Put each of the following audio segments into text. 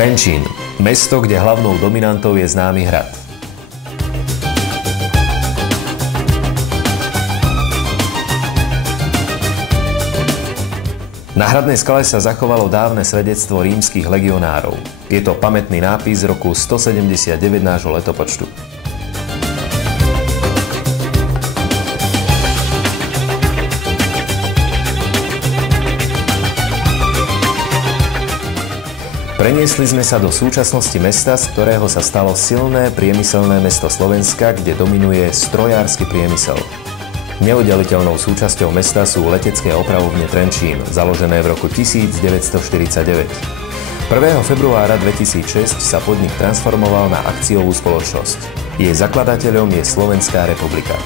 Trenčín. Mesto, kde hlavnou dominantou je známy hrad. Na hradnej skale sa zachovalo dávne svedectvo rímskych legionárov. Je to pamätný nápis z roku 179 nášho letopočtu. Preniesli sme sa do súčasnosti mesta, z ktorého sa stalo silné priemyselné mesto Slovenska, kde dominuje strojársky priemysel. Neoddeliteľnou súčasťou mesta sú letecké opravovne Trenčín, založené v roku 1949. 1. februára 2006 sa podnik transformoval na akciovú spoločnosť. Jej zakladateľom je Slovenská republika.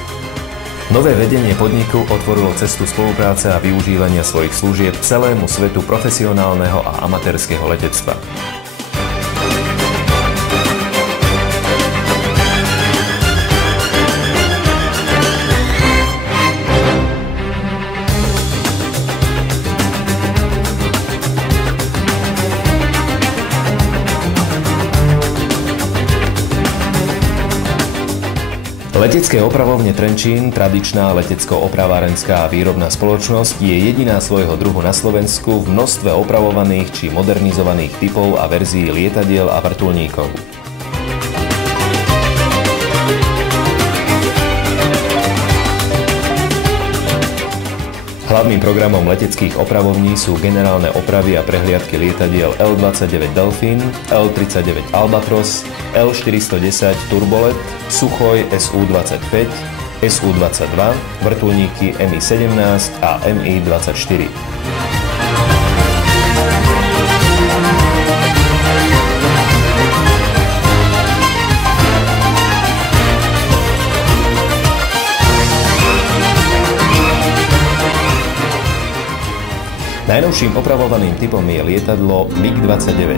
Nové vedenie podniku otvorilo cestu spolupráce a využívania svojich služieb celému svetu profesionálneho a amatérskeho letectva. Letecké opravovne Trenčín, tradičná letecko-opravárenská a výrobná spoločnosť, je jediná svojho druhu na Slovensku v množstve opravovaných či modernizovaných typov a verzií lietadiel a vrtuľníkov. Hlavným programom leteckých opravovní sú generálne opravy a prehliadky lietadiel L-29 Delfín, L-39 Albatros, L-410 Turbolet, Suchoj Su-25, Su-22, vrtuľníky Mi-17 a Mi-24. Najnovším opravovaným typom je lietadlo MiG-29.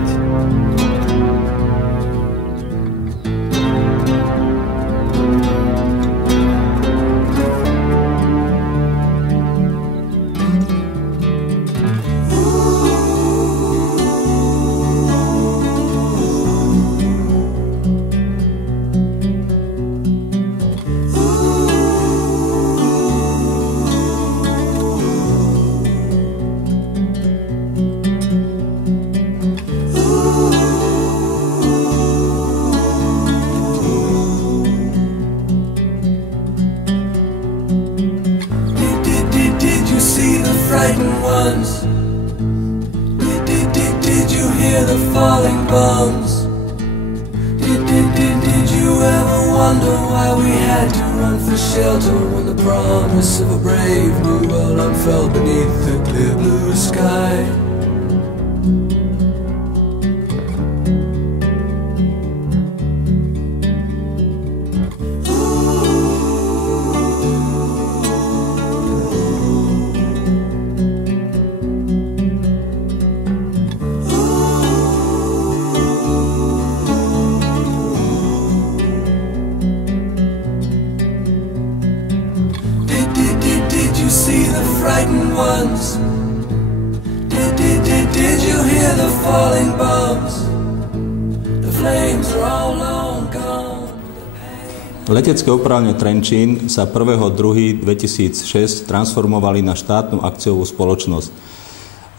frightened ones. Did you hear the falling bombs? Did you ever wonder why we had to run for shelter when the promise of a brave new world unfurled beneath the clear blue sky? See the frightened ones. Did you hear the falling bombs? The flames are all long gone. Letecké opravne Trenčín sa 1.2.2006 transformovali na štátnu akciovú spoločnosť.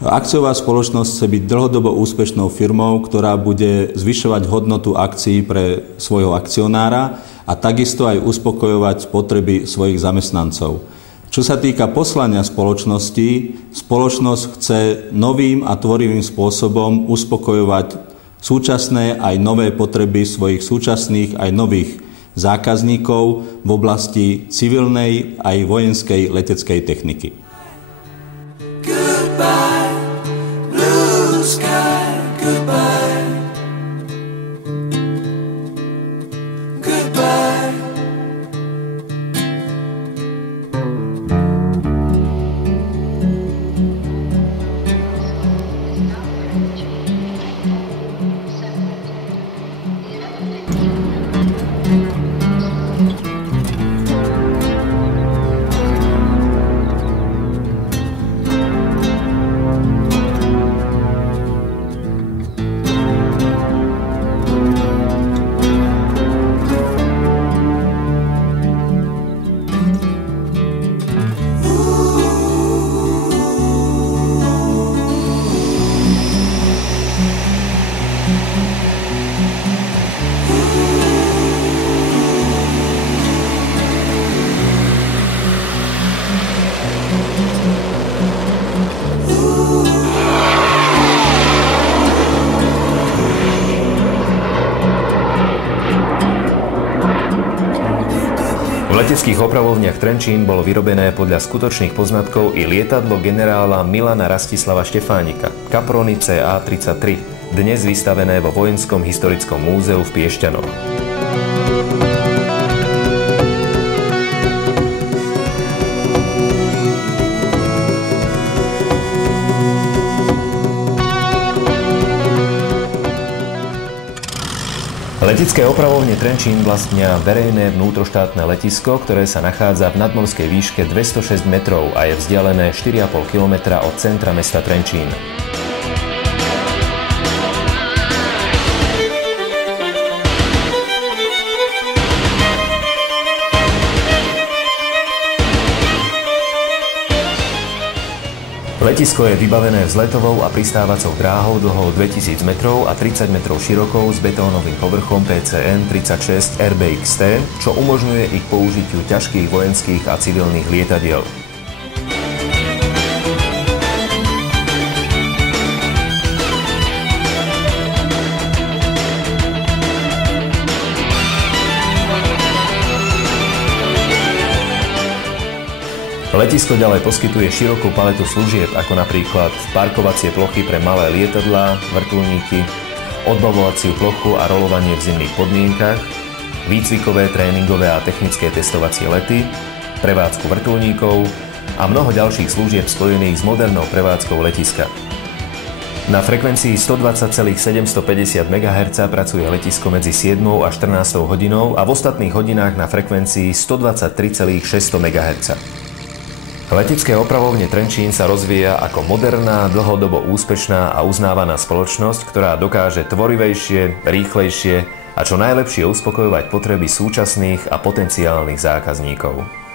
Akciová spoločnosť chce byť dlhodobo úspešnou firmou, ktorá bude zvyšovať hodnotu akcií pre svojho akcionára a takisto aj uspokojovať potreby svojich zamestnancov. Čo sa týka poslania spoločnosti, spoločnosť chce novým a tvorivým spôsobom uspokojovať súčasné aj nové potreby svojich súčasných aj nových zákazníkov v oblasti civilnej aj vojenskej leteckej techniky. Goodbye, blue sky, goodbye. Goodbye. leteckých opravovniach Trenčín bolo vyrobené podľa skutočných poznatkov i lietadlo generála Milana Rastislava Štefánika, Caproni CA-33, dnes vystavené vo Vojenskom historickom múzeu v Piešťanoch. Letecké opravovne Trenčín vlastnia verejné vnútroštátne letisko, ktoré sa nachádza v nadmorskej výške 206 metrov a je vzdialené 4,5 kilometra od centra mesta Trenčín. Letisko je vybavené vzletovou a pristávacou dráhou dlhou 2000 metrov a 30 metrov širokou s betónovým povrchom PCN-36 RBXT, čo umožňuje ich použitiu ťažkých vojenských a civilných lietadiel. Letisko ďalej poskytuje širokú paletu služieb, ako napríklad parkovacie plochy pre malé lietadlá, vrtuľníky, odbavovaciu plochu a rolovanie v zimných podmienkach, výcvikové, tréningové a technické testovacie lety, prevádzku vrtuľníkov a mnoho ďalších služieb spojených s modernou prevádzkou letiska. Na frekvencii 120,750 MHz pracuje letisko medzi 7 a 14 hodinou a v ostatných hodinách na frekvencii 123,600 MHz. Letecké opravovne Trenčín sa rozvíja ako moderná, dlhodobo úspešná a uznávaná spoločnosť, ktorá dokáže tvorivejšie, rýchlejšie a čo najlepšie uspokojovať potreby súčasných a potenciálnych zákazníkov.